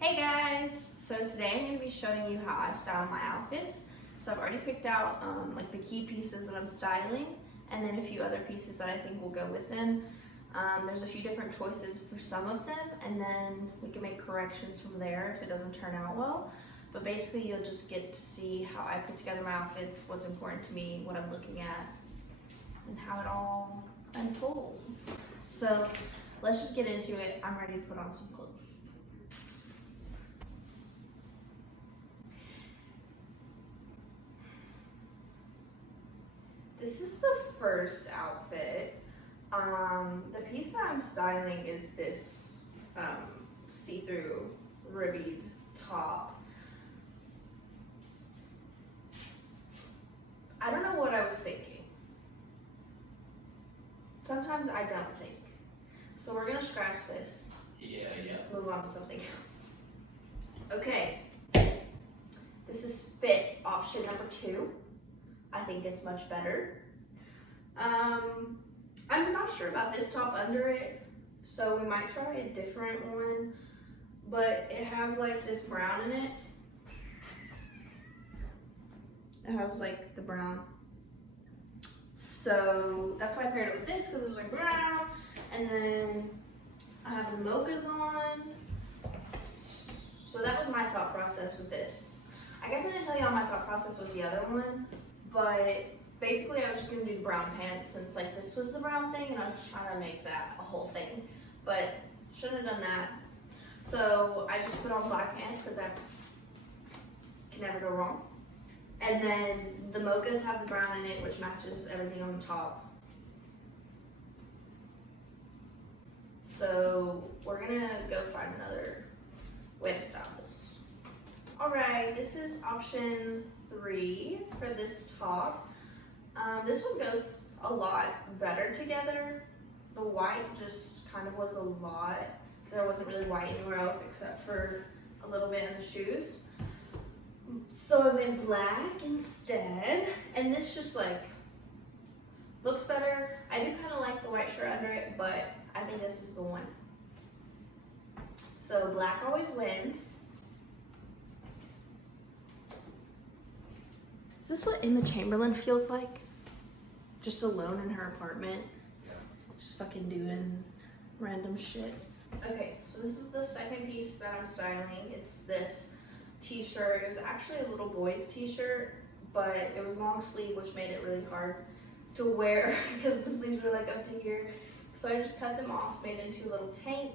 Hey guys! So today I'm going to be showing you how I style my outfits. So I've already picked out like the key pieces that I'm styling and then a few other pieces that I think will go with them. There's a few different choices for some of them and then we can make corrections from there if it doesn't turn out well. But basically you'll just get to see how I put together my outfits, what's important to me, what I'm looking at, and how it all unfolds. So let's just get into it. I'm ready to put on some clothes. This is the first outfit. The piece that I'm styling is this see-through ribbied top. I don't know what I was thinking. Sometimes I don't think. So we're gonna scratch this. Yeah. Move on to something else. Okay. This is fit option number 2. I think it's much better. I'm not sure about this top under it, so we might try a different one, but it has like this brown in it. It has like the brown. So that's why I paired it with this, because it was like brown, and then I have the mochas on. So that was my thought process with this. I guess I didn't tell you all my thought process with the other one, but basically I was just gonna do the brown pants since like this was the brown thing and I was just trying to make that a whole thing, but shouldn't have done that. So I just put on black pants because that can never go wrong. And then the mochas have the brown in it, which matches everything on the top. So we're gonna go find another way to style this. All right, this is option 3 for this top. This one goes a lot better together. The white just kind of was a lot because there wasn't really white anywhere else except for a little bit in the shoes. So I went black instead, and this just like looks better. I do kind of like the white shirt under it, but I think this is the one. So black always wins. Is this what Emma Chamberlain feels like? Just alone in her apartment, just fucking doing random shit. Okay, so this is the second piece that I'm styling. It's this t-shirt. It was actually a little boy's t-shirt, but it was long sleeve, which made it really hard to wear because the sleeves were like up to here. So I just cut them off, made it into a little tank,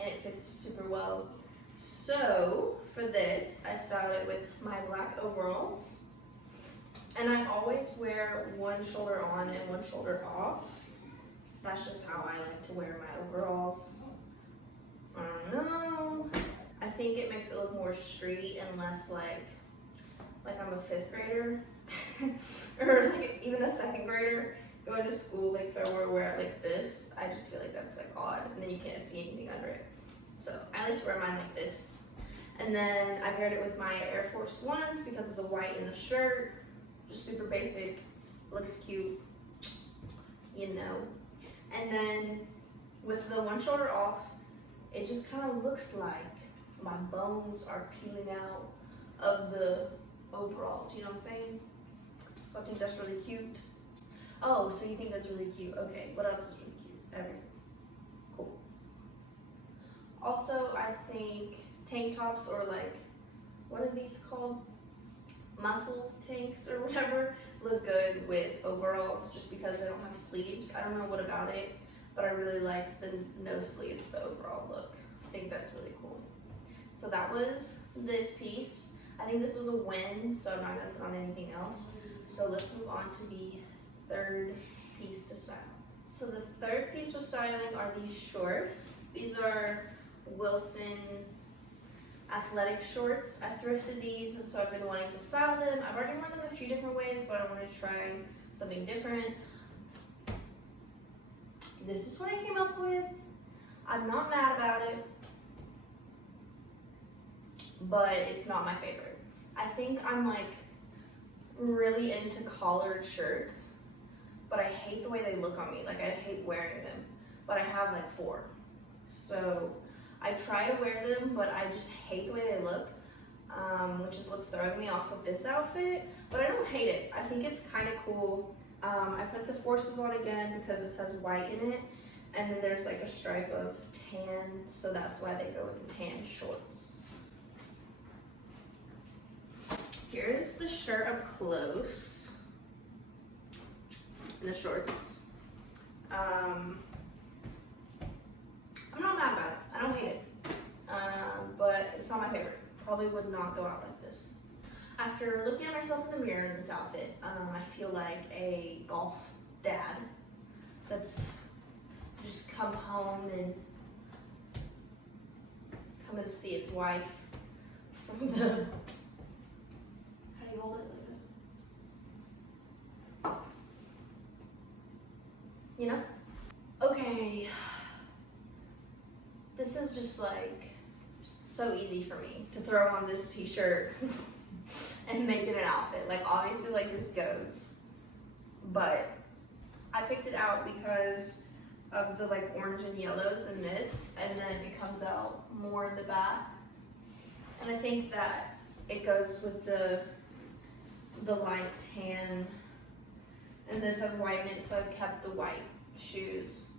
and it fits super well. So for this, I styled it with my black overalls. And I always wear one shoulder on and one shoulder off. That's just how I like to wear my overalls. I don't know. I think it makes it look more street and less like I'm a 5th grader or like even a 2nd grader going to school. Like if I were to wear it like this, I just feel like that's like odd, and then you can't see anything under it. So I like to wear mine like this. And then I paired it with my Air Force Ones because of the white in the shirt. Just super basic, looks cute, you know. And then with the one shoulder off, it just kind of looks like my bones are peeling out of the overalls, you know what I'm saying? So I think that's really cute. Oh, so you think that's really cute. Okay, what else is really cute? Everything. Cool. Also, I think tank tops, or like, what are these called? Muscle tanks or whatever, look good with overalls just because they don't have sleeves. I don't know what about it, but I really like the no sleeves the overall look. I think that's really cool. So that was this piece. I think this was a win, so I'm not gonna put on anything else. So let's move on to the third piece to style. So the third piece we're styling are these shorts. These are Wilson athletic shorts. I thrifted these, and so I've been wanting to style them. I've already worn them a few different ways, but I wanted to try something different. This is what I came up with. I'm not mad about it, but it's not my favorite. I think I'm like really into collared shirts, but I hate the way they look on me. Like I hate wearing them, but I have like 4. So I try to wear them, but I just hate the way they look, which is what's throwing me off with this outfit, but I don't hate it. I think it's kind of cool. I put the forces on again because this has white in it, and then there's like a stripe of tan, so that's why they go with the tan shorts. Here's the shirt up close, and the shorts. I'm not mad about it. I don't hate it, but it's not my favorite. Probably would not go out like this. After looking at myself in the mirror in this outfit, I feel like a golf dad that's just come home and coming to see his wife from the, how do you hold it like this? You know? Okay. This is just like so easy for me to throw on this t-shirt and make it an outfit. Like obviously like this goes, but I picked it out because of the like orange and yellows in this, and then it comes out more in the back. And I think that it goes with the light tan, and this has white in it, so I kept the white shoes.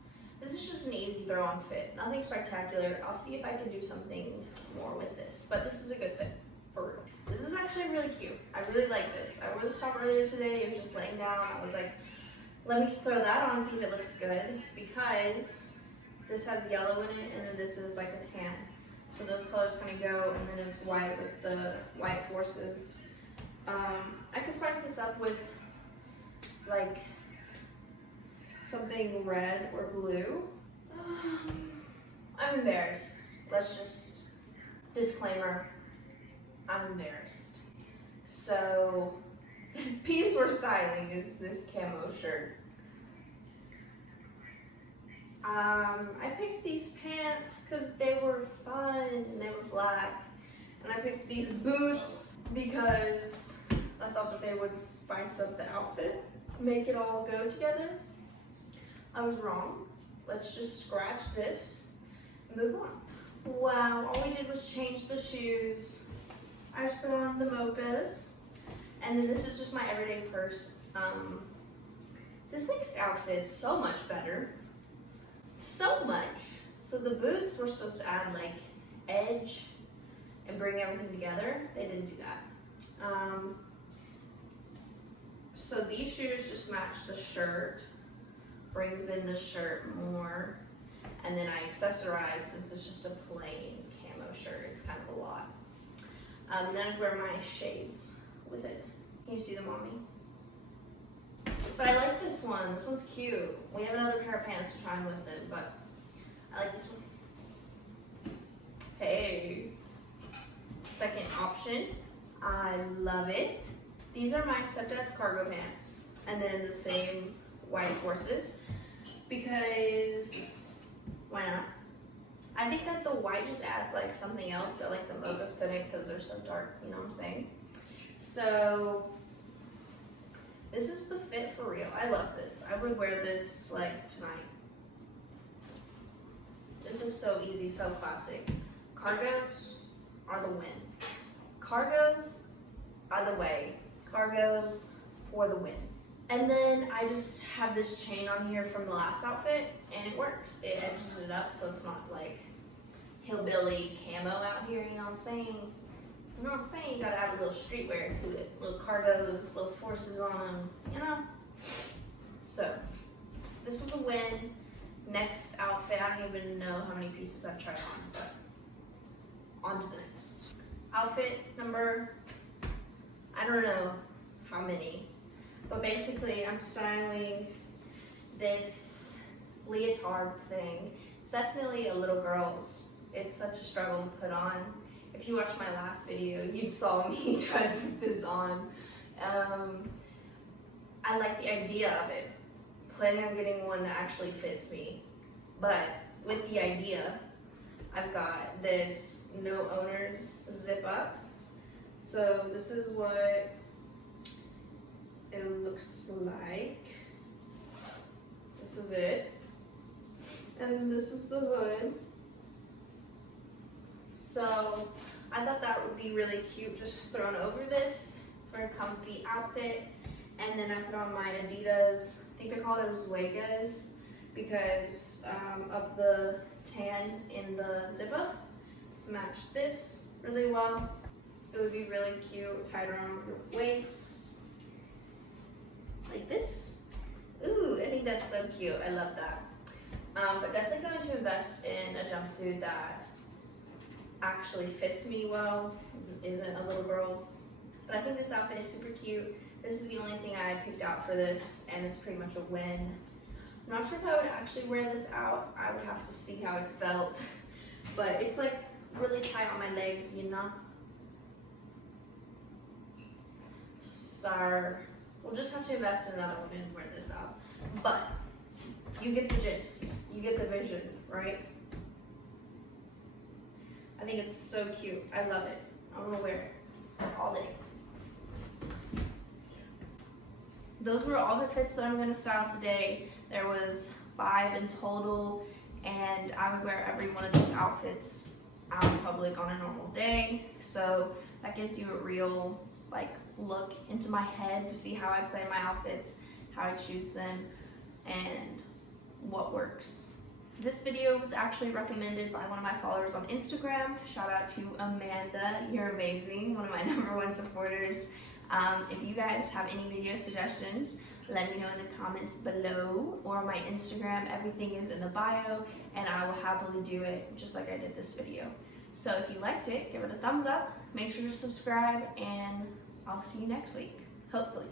This is just an easy throw on fit, nothing spectacular. I'll see if I can do something more with this, but this is a good fit, for real. This is actually really cute. I really like this. I wore this top earlier today, it was just laying down. I was like, let me throw that on and see if it looks good, because this has yellow in it, and then this is like a tan. So those colors kind of go, and then it's white with the white forces. I could spice this up with like something red or blue. I'm embarrassed. Let's just, disclaimer, I'm embarrassed. So, the piece we're styling is this camo shirt. I picked these pants because they were fun and they were black. And I picked these boots because I thought that they would spice up the outfit, make it all go together. I was wrong. Let's just scratch this and move on. Wow, all we did was change the shoes. I just put on the mochas, and then this is just my everyday purse. This makes the outfit so much better. So much. So the boots were supposed to add like edge and bring everything together. They didn't do that. So these shoes just match the shirt, brings in the shirt more, and then I accessorize since it's just a plain camo shirt. It's kind of a lot. Then I wear my shades with it. Can you see them on me? But I like this one. This one's cute. We have another pair of pants to try on with it, but I like this one. Hey. Second option. I love it. These are my stepdad's cargo pants, and then the same white forces, because why not? I think that the white just adds like something else that like the mochas couldn't because they're so dark, you know what I'm saying? So this is the fit for real. I love this. I would wear this like tonight. This is so easy, so classic. Cargos are the win. Cargos are the way. Cargos for the win. And then I just have this chain on here from the last outfit, and it works. It edges it up so it's not like hillbilly camo out here, you know what I'm saying? You know what I'm saying? You gotta add a little streetwear to it. Little cargos, little forces on them, you know? So, this was a win. Next outfit, I don't even know how many pieces I've tried on, but on to the next. Outfit number, I don't know how many. But basically, I'm styling this leotard thing. It's definitely a little girl's. It's such a struggle to put on. If you watched my last video, you saw me try to put this on. I like the idea of it. Planning on getting one that actually fits me. But with the idea, I've got this no owners zip up. So this is what it looks like. This is it. And then this is the hood. So I thought that would be really cute, just thrown over this for a comfy outfit. And then I put on my Adidas, I think they're called Oswegas, because of the tan in the zipper. Match this really well. It would be really cute tied around your waist, like this. Ooh, I think that's so cute. I love that. But definitely going to invest in a jumpsuit that actually fits me well, isn't a little girl's. But I think this outfit is super cute. This is the only thing I picked out for this, and it's pretty much a win. I'm not sure if I would actually wear this out. I would have to see how it felt. But it's like really tight on my legs, you know? So we'll just have to invest in another one and wear this out. But you get the gist, you get the vision, right? I think it's so cute. I love it. I want to wear it all day. Those were all the fits that I'm going to style today. There was 5 in total, and I would wear every one of these outfits out in public on a normal day. So that gives you a real look into my head to see how I plan my outfits, how I choose them, and what works. This video was actually recommended by one of my followers on Instagram. Shout out to Amanda, you're amazing, one of my #1 supporters. If you guys have any video suggestions, let me know in the comments below, or my Instagram. Everything is in the bio, and I will happily do it just like I did this video. So if you liked it, give it a thumbs up, make sure to subscribe, and I'll see you next week, hopefully.